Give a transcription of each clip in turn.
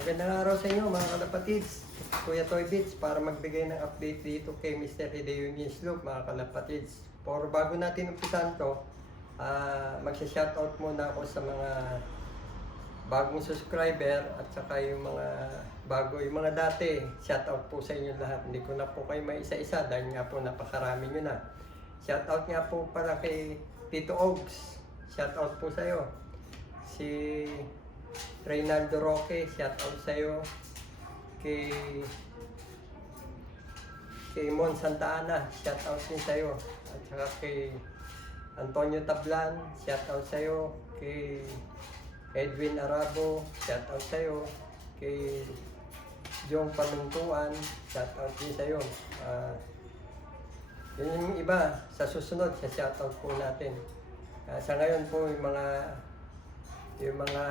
Magandang araw sa inyo mga kalapatids. Kuya Toy Bits para magbigay ng update dito kay Mr. Hideo Sloop mga kalapatids. For bago natin umpisan to, ah magsha-shoutout muna ako sa mga bagong subscriber at saka yung mga bago, yung mga dati. Shoutout po sa inyo lahat. Hindi ko na po kayo may isa-isa dahil nga po napakarami nyo na. Shoutout nga po para kay Tito Ogs. Shoutout po sa iyo. Si Reynaldo Roque, shout out sa iyo. Kay kay Mon Santa shout out din sa iyo. At saka kay Antonio Tablan, shout out sa iyo. Kay Edwin Arabo, shout out sa iyo. Kay Jong Pamintuan, shout out din sa iyo. Ah, yun yung iba, sa susunod, sa shoutout po natin. Ah, sa ngayon po, yung mga yung mga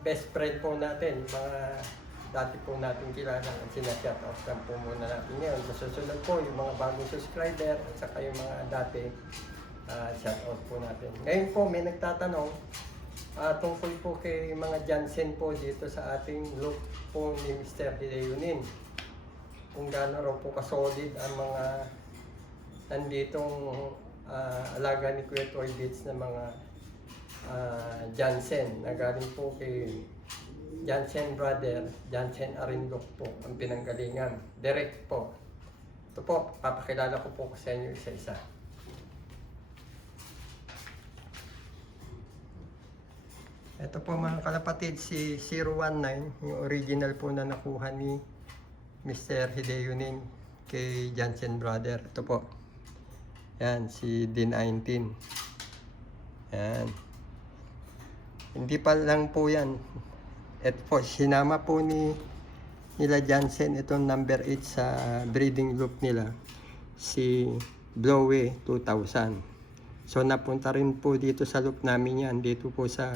best friend po natin, mga dati po natin kilala at sinashoutout lang po muna natin ngayon. Sa susunod po, yung mga bagong subscriber at saka yung mga dati ah, shoutout po natin. Ngayon po, may nagtatanong ah, tungkol po kay mga Jansen po dito sa ating look po ni Mr. Hideyunin. Kung gaano raw po kasolid ang mga nanditong ah, alaga ni Kuya Toy Beats na mga ah, Jansen na galing po kay Jansen Brother, Jansen Arindok po ang pinanggalingan. Direct po. Ito po, papakilala ko po sa inyo isa-isa. Ito po mga kalapatid, si 019, yung original po na nakuha ni Mr. Hideyunin kay Jansen Brother. Ito po. Yan, si D19. Yan. Hindi pa lang po yan. Ito po, sinama po ni nila Jansen itong number 8 sa breeding loop nila. Si Blowe 2000. So napunta rin po dito sa loop namin yan. Dito po sa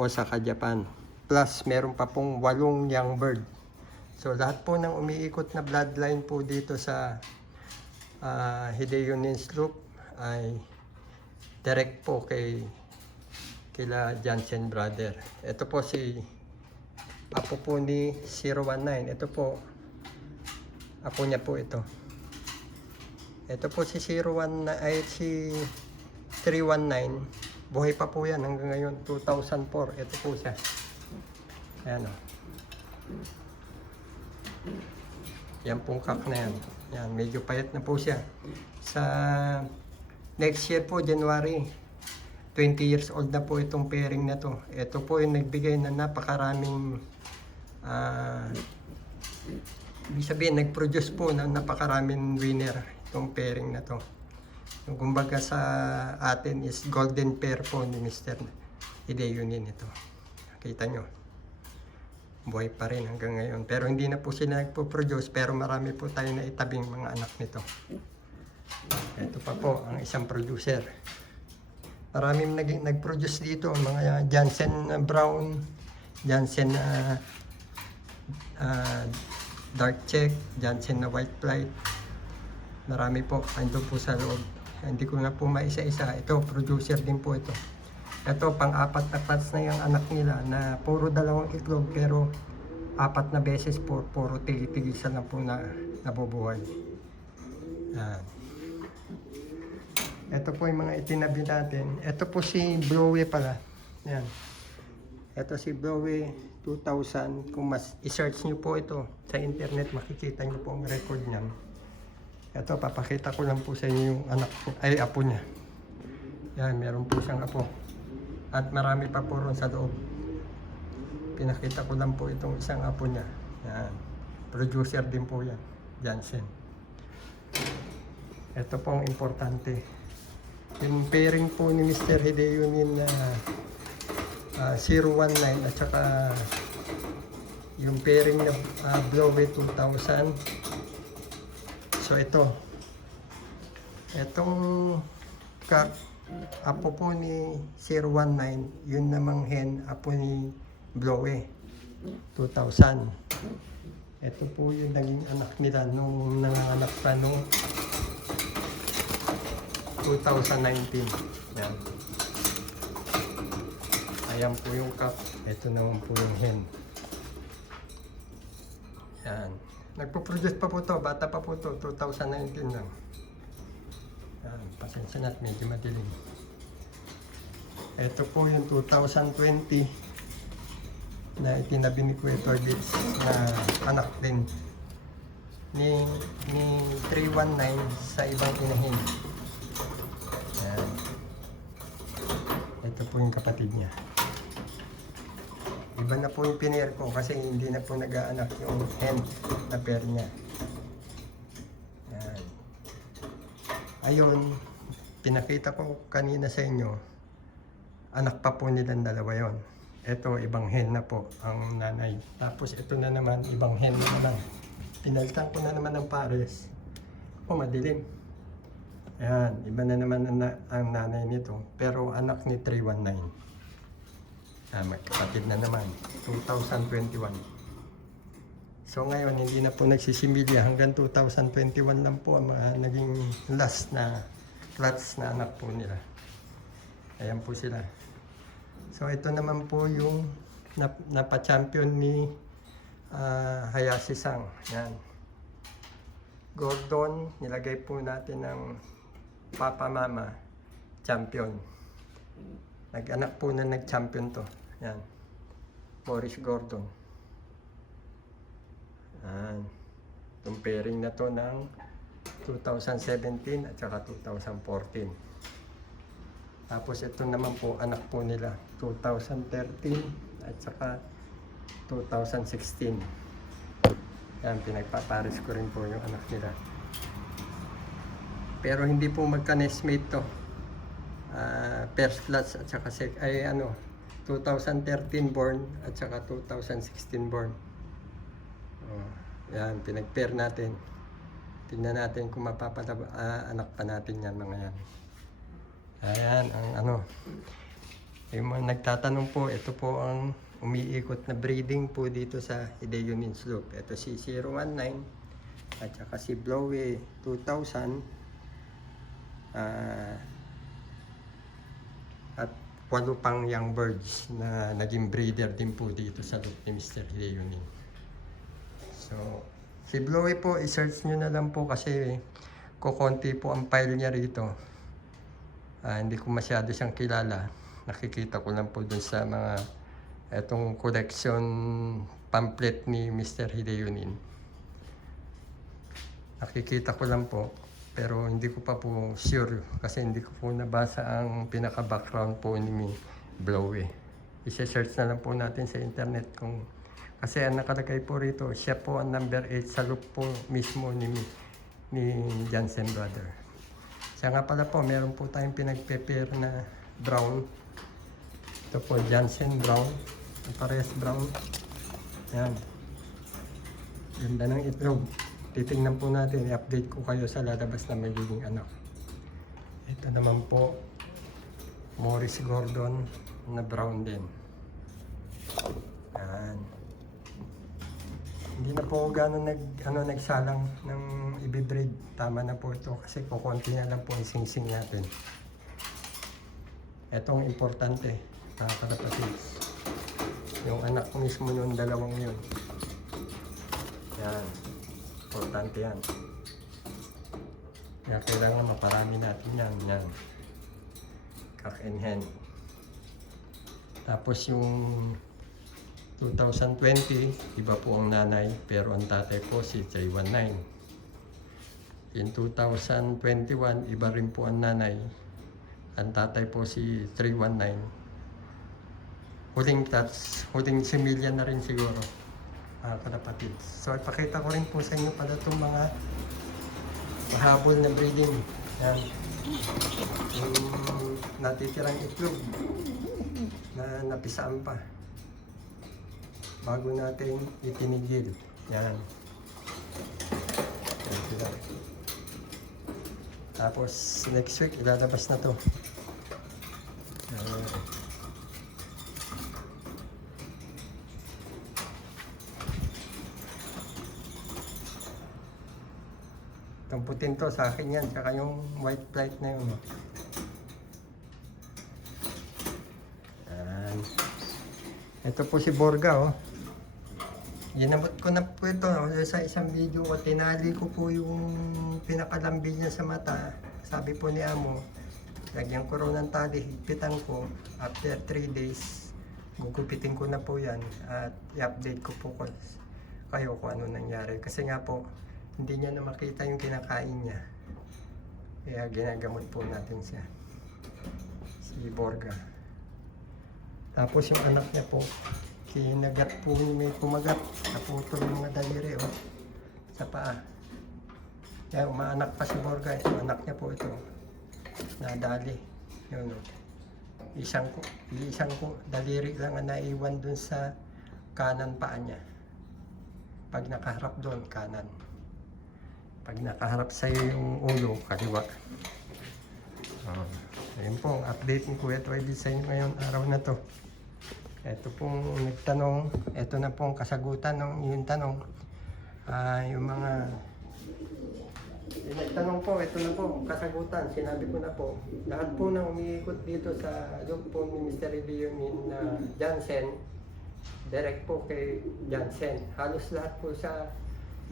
Osaka, Japan. Plus, meron pa pong walong young bird. So lahat po ng umiikot na bloodline po dito sa uh, Hideo Sloop ay direct po kay kila Jansen brother. Ito po si apo po ni 019. Ito po apo niya po ito. Ito po si 01 ay si 319. Buhay pa po yan hanggang ngayon 2004. Ito po siya. Ayan o. Yan pong kak na yan. Yan, medyo payat na po siya. Sa next year po, January, 20 years old na po itong pairing na to. Ito po yung nagbigay na napakaraming ah ibig sabihin, nag-produce po ng napakaraming winner itong pairing na to. Yung kumbaga sa atin is golden pair po ni Mr. Hideyunin ito. Kita nyo buhay pa rin hanggang ngayon. Pero hindi na po sila nagpo-produce pero marami po tayo na itabing mga anak nito. Ito pa po ang isang producer. Maraming naging nag-produce dito, mga Jansen na Brown, Jansen na ah, Dark Check, Jansen na White Flight. Marami po, ando po sa loob. Hindi ko na po maisa-isa. Ito, producer din po ito. Ito, pang-apat na class na yung anak nila na puro dalawang itlog pero apat na beses po, puro tigi-tigisan na po na nabubuhay. Yan. Ito po yung mga itinabi natin. Ito po si Blowe pala. Yan. Ito si Blowe 2000. Kung mas i-search nyo po ito sa internet, makikita nyo po ang record niyan. Ito, papakita ko lang po sa inyo yung anak ko, ay apo niya. Yan, meron po siyang apo. At marami pa po ron sa loob. Pinakita ko lang po itong isang apo niya. Yan. Producer din po yan. Jansen. Ito po ang importante. Yung pairing po ni Mr. Hideyunin na ah, 019 at saka yung pairing na uh, Blowe 2000. So ito. Itong ka apo po ni 019, yun namang hen, apo ni Blowe, 2000. Ito po yung naging anak nila nung nanganganak pa nung 2019. Yan. Ayan po yung cup. Ito naman po yung hen. Yan. Nagpo-produce pa po to, bata pa po to, 2019 lang. Yan, pasensya na at medyo madilim. Ito po yung 2020 na itinabi ni Kuya Torbits na anak din ni ni 319 sa ibang inahin. Yan. Ito po yung kapatid niya. Iba na po yung pinair ko kasi hindi na po nag-aanak yung hen na pair niya. Yan. Ayun, pinakita ko kanina sa inyo, anak pa po nilang dalawa yon. Ito, ibang hen na po ang nanay. Tapos ito na naman, ibang hen na naman. Pinalitan ko na naman ng pares. O, madilim. Ayan, iba na naman na- ang nanay nito. Pero anak ni 319. Ah, magkapatid na naman. 2021. So ngayon, hindi na po nagsisimilya. Hanggang 2021 lang po ang mga naging last na clutch na anak po nila. Ayan po sila. So ito naman po yung nap, napa-champion ni ah, Hayashi Sang. Yan. Gordon, nilagay po natin ng Papa Mama champion. Nag-anak po na nag-champion to. Yan. Morris Gordon. Yan. Itong pairing na to ng 2017 at saka 2014. Tapos ito naman po anak po nila 2013 at saka 2016. Yan, pinagpapares ko rin po yung anak nila. Pero hindi po magka-nestmate to. Ah, first class at saka sec ay ano 2013 born at saka 2016 born. Oh, yan, pinag-pair natin. Tingnan natin kung mapapalab ah, anak pa natin yan mga yan. Ayan, ang ano. Yung mga nagtatanong po, ito po ang umiikot na breeding po dito sa Hideo Slope. Ito si 019 at saka si Blowy 2000 ah, at walo pang young birds na naging breeder din po dito sa loop ni Mr. Leonin. So, si Blowy po, i-search nyo na lang po kasi kukonti po ang file niya rito. Ah, hindi ko masyado siyang kilala. Nakikita ko lang po dun sa mga etong collection pamphlet ni Mr. Hideyonin. Nakikita ko lang po pero hindi ko pa po sure kasi hindi ko po nabasa ang pinaka-background po ni Blowy. I-search na lang po natin sa internet kung kasi ang nakalagay po rito, siya po ang number 8 sa loop po mismo ni ni Jansen Brother. Siya nga pala po, meron po tayong pinagpe-pair na brown. Ito po, Jansen Brown. Parehas brown. Yan. Ganda ng itlog. Titingnan po natin, i-update ko kayo sa lalabas na magiging anak. Ito naman po, Morris Gordon na brown din. Yan. Hindi na po gano'n nag, ano, nagsalang ng ibibreed. Tama na po ito kasi kukunti na lang po ang singsing natin. Ito ang importante, mga kalapatids. Yung anak mismo yung dalawang yun. Yan. Importante yan. Kaya kailangan maparami natin yan. Yan. Cock and hen. Tapos yung 2020, iba po ang nanay, pero ang tatay po si 319. In 2021, iba rin po ang nanay. Ang tatay po si 319. Huling touch, huling similya na rin siguro, mga kalapatid. So, ipakita ko rin po sa inyo pala itong mga mahabol na breeding. Yan. Yung natitirang itlog na napisaan pa bago natin itinigil. Yan. Tapos next week ilalabas na to. Yan. Itong putin to sa akin yan, tsaka yung white flight na yun. Yan. Ito po si Borga oh. ginamot ko na po ito. Sa isang video ko, tinali ko po yung pinakalambi niya sa mata. Sabi po ni Amo, lagyan ko raw ng tali, higpitan ko. After 3 days, gugupitin ko na po yan at i-update ko po kayo kung ano nangyari. Kasi nga po, hindi niya na makita yung kinakain niya. Kaya ginagamot po natin siya. Si Borga. Tapos yung anak niya po, kinagat po may kumagat. Naputol yung mga daliri oh, sa paa. Kaya umaanak pa si Borga. Ito, anak niya po ito. Nadali. Yun oh. Isang isang ko, daliri lang ang naiwan dun sa kanan paa niya. Pag nakaharap doon, kanan. Pag nakaharap sa yung ulo, kaliwa. Ah, ayun po, update ni Kuya Troy sa ngayon araw na to. Ito pong nagtanong, ito na pong kasagutan ng yung tanong. Ah, yung mga yung nagtanong po, ito na po, kasagutan, sinabi ko na po. Lahat po na umiikot dito sa loob po ni Mr. Leonin na Jansen, direct po kay Jansen. Halos lahat po sa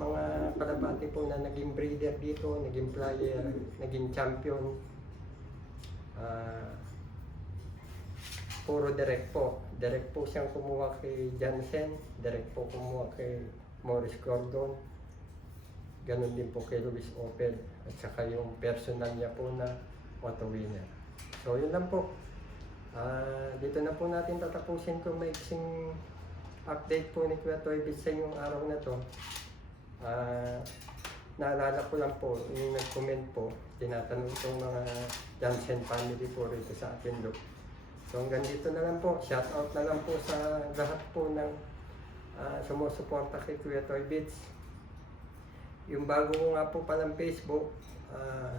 mga kalabati po na naging breeder dito, naging player, naging champion. Ah, puro direct po. Direct po siyang kumuha kay Jansen, direct po kumuha kay Morris Gordon. Ganon din po kay Luis Opel at saka yung personal niya po na auto winner. So yun lang po. Ah, dito na po natin tatapusin kung may kasing update po ni Kuya Toy sa yung araw na to. Ah, naalala ko lang po, yung nag-comment po, tinatanong itong mga Jansen family po rito sa atin do. So hanggang dito na lang po, shout out na lang po sa lahat po ng ah, sumusuporta kay Kuya Toy Bits. Yung bago ko nga po palang Facebook, ah,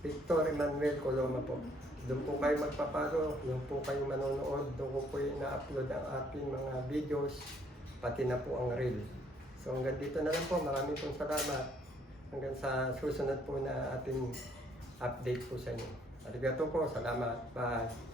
Victor Emmanuel Coloma po. Doon po kayo magpapalo, doon po kayo manonood, doon ko po yung na-upload ang ating mga videos, pati na po ang reel. So hanggang dito na lang po, maraming pong salamat. Hanggang sa susunod po na ating update po sa inyo. Arigato po, salamat. Bye.